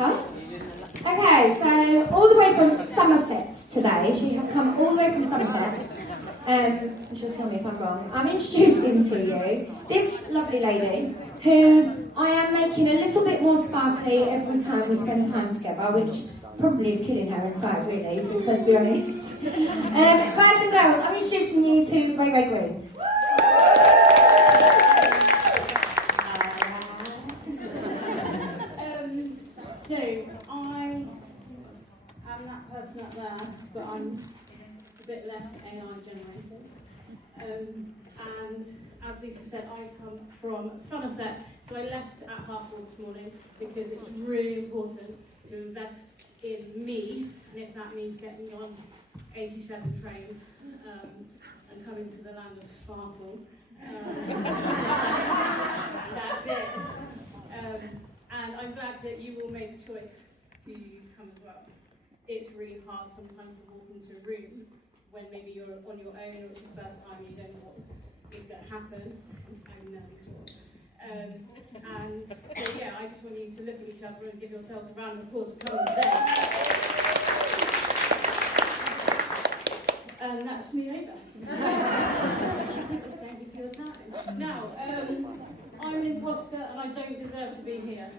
Huh? Okay, so all the way from Somerset today. She has come all the way from Somerset. She'll tell me if I'm wrong. I'm introducing to you this lovely lady who I am making a little bit more sparkly every time we spend time together, which probably is killing her inside, really, because to be honest. Guys and girls, I'm introducing you to RaeRae Green. So, I am that person up there, but I'm a bit less AI generated. And as Lisa said, I come from Somerset, so I left at 4:30 this morning because it's really important to invest in me, and if that means getting on 87 trains and coming to the land of sparkle, that's it. And I'm glad that you all made the choice to come as well. It's really hard sometimes to walk into a room when maybe you're on your own or it's the first time and you don't know what is going to happen. I'm nervous. And so yeah, I just want you to look at each other and give yourselves a round of applause for coming today. And that's me over. Thank you for your time. Now, I'm an imposter and I don't deserve to be here.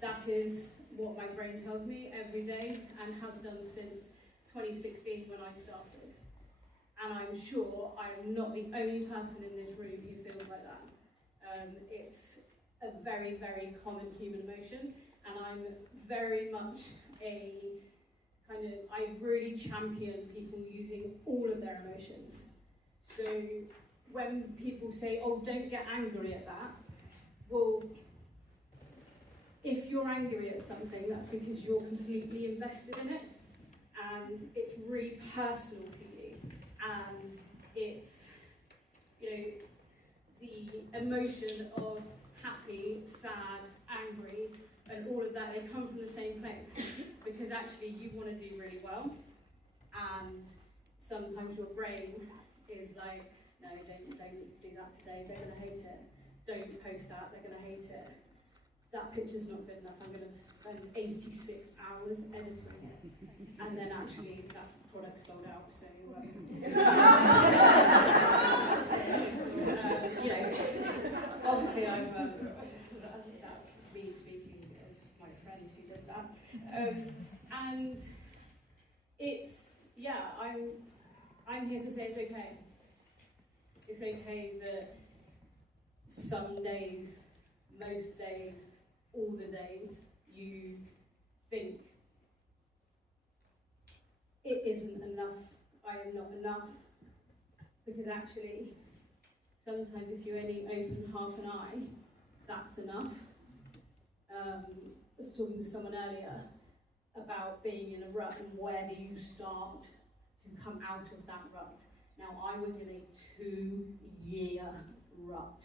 That is what my brain tells me every day and has done since 2016 when I started. And I'm sure I'm not the only person in this room who feels like that. It's a very, very common human emotion, and I'm very much I really champion people using all of their emotions. So when people say, oh, don't get angry at that, well, if you're angry at something, that's because you're completely invested in it, and it's really personal to you, and it's, the emotion of happy, sad, angry, and all of that, they come from the same place, because actually you want to do really well, and sometimes your brain is like, no, don't do that today, they're going to hate it. Don't post that, they're going to hate it. That picture's not good enough, I'm going to spend 86 hours editing it. And then actually that product's sold out, so obviously that's me speaking of my friend who did that. And it's, I'm here to say it's okay. It's okay that some days, most days, all the days, you think it isn't enough, I am not enough. Because actually, sometimes if you only open half an eye, that's enough. I was talking to someone earlier about being in a rut and where do you start to come out of that rut. Now, I was in a 2-year rut.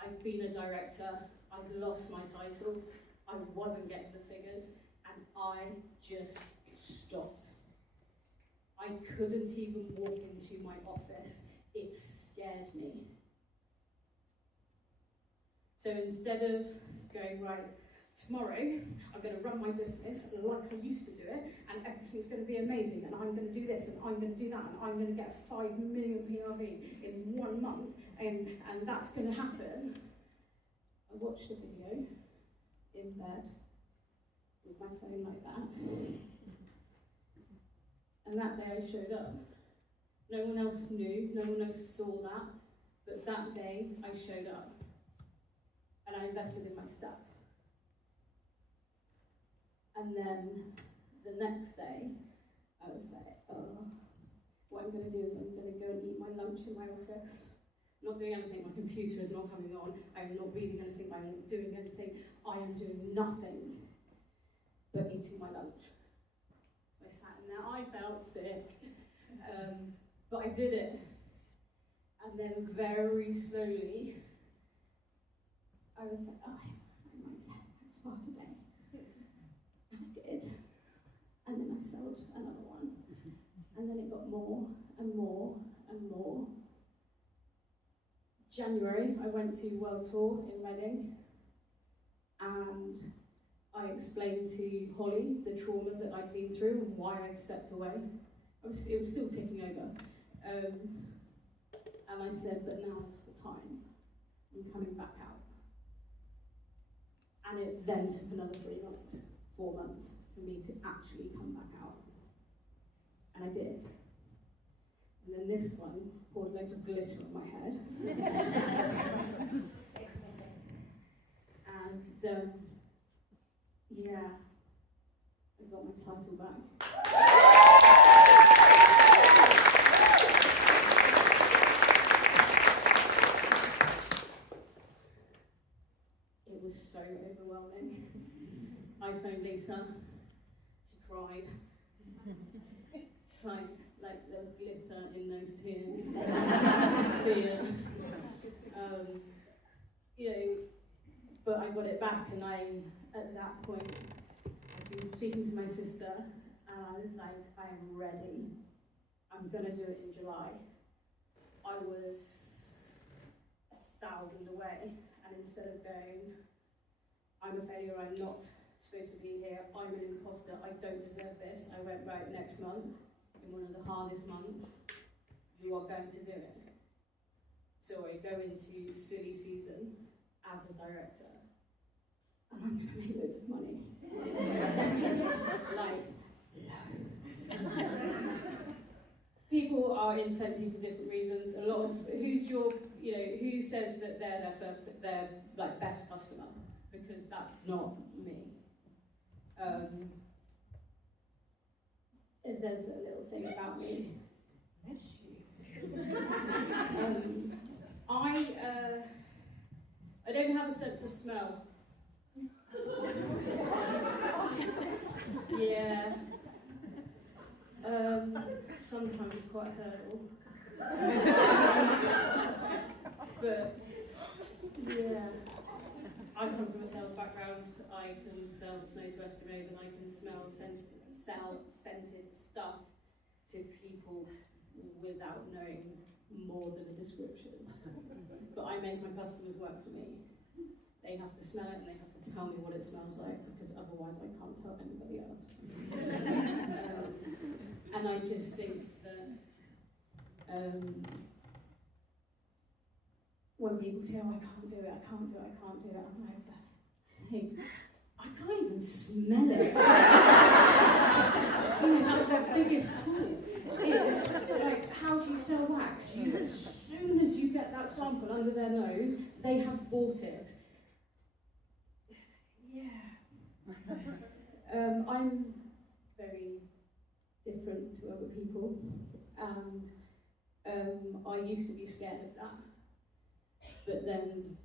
I've been a director, I've lost my title, I wasn't getting the figures, and I just stopped. I couldn't even walk into my office, it scared me. So instead of going, right, tomorrow I'm going to run my business like I used to do it, and everything's going to be amazing, and I'm going to do this, and I'm going to do that, and I'm going to get 5 million PRV in 1 month, and that's going to happen. I watched the video in bed with my phone like that, and that day I showed up. No one else knew, no one else saw that, but that day I showed up, and I invested in myself. And then the next day, I was like, oh, what I'm going to do is I'm going to go and eat my lunch in my office. I'm not doing anything, my computer is not coming on, I'm not reading anything, I'm not doing anything, I am doing nothing but eating my lunch. So I sat in there, I felt sick, but I did it. And then very slowly, I was like, oh, I might start today. And I did. And then I sold another one. And then it got more and more and more. January, I went to World Tour in Reading, and explained to Holly the trauma that I'd been through and why I'd stepped away. It was still ticking over. And I said that now is the time. I'm coming back out. And it then took another 4 months for me to actually come back out. And I did. And then this one poured loads of glitter on my head. And yeah, I got my title back. It was so overwhelming. I phoned Lisa, she cried. Like there was glitter in those tears. I could see it. You know, but I got it back, and at that point, I'd been speaking to my sister, and I was like, I am ready. I'm gonna do it in July. I was 1,000 away, and instead of going, I'm a failure, I'm not supposed to be here, I'm an imposter, I don't deserve this, I went, right, next month, in one of the hardest months, you are going to do it. So I go into silly season as a director, and I'm going to make loads of money. Like, loads. People are in Sensi for different reasons. A lot of, who says that they're their like best customer? Because that's not me. There's a little thing about me. Bless you. I don't have a sense of smell. Yeah. Sometimes it's quite a hurdle. But yeah, I come from a sales background. I can sell snow to Eskimos, and I can sell scented stuff to people without knowing more than a description. But I make my customers work for me. They have to smell it and they have to tell me what it smells like, because otherwise I can't tell anybody else. And I just think that when people say, oh, I can't do it, I can't do it, I can't do it, I'm like, I can't even smell it. That's their biggest tool. Is like, how do you sell wax? As soon as you get that sample under their nose, they have bought it. Yeah. I'm very different to other people, and I used to be scared of that, but then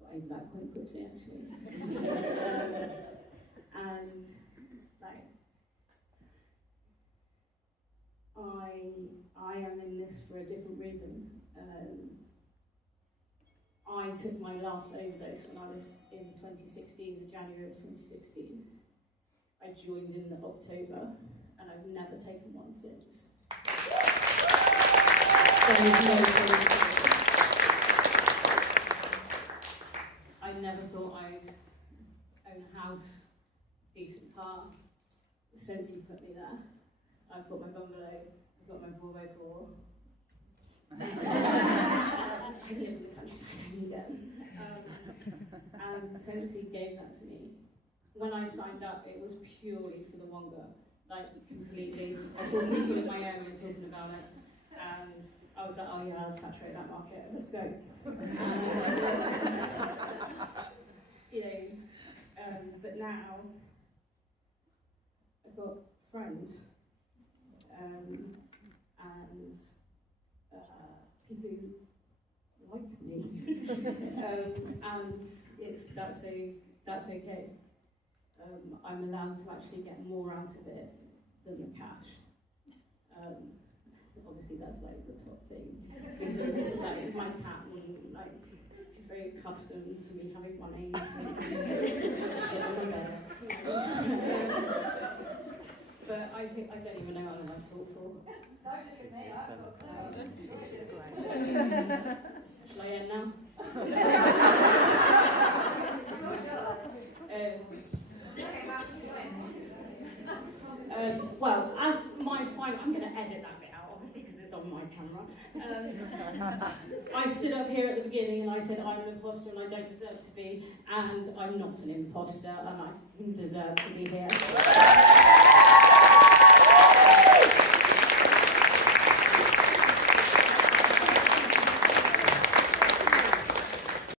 got over that quite quickly, actually. And like, I am in this for a different reason. I took my last overdose when I was in 2016, the January of 2016. I joined in October, and I've never taken one since. There is no point. I never thought I'd own a house, decent car. Since you put me there, I've got my bungalow, I've got my Volvo 4. I live in the countryside, I need it. And since he gave that to me, when I signed up, it was purely for the Wonga, like completely. I saw people in my area talking about it, and I was like, oh yeah, I'll saturate that market, let's go. But now, I've got friends, and people who like me, and that's okay. I'm allowed to actually get more out of it than the cash. Obviously that's like the top thing, because like my cat wouldn't, like, she's very accustomed to me having one aim shit everywhere. But I don't even know how long I've talked for. Shall I end now? Well, as my final, I'm going to edit that bit out, obviously, because it's on my camera. I stood up here at the beginning and I said I'm an imposter and I don't deserve to be, and I'm not an imposter and I deserve to be here.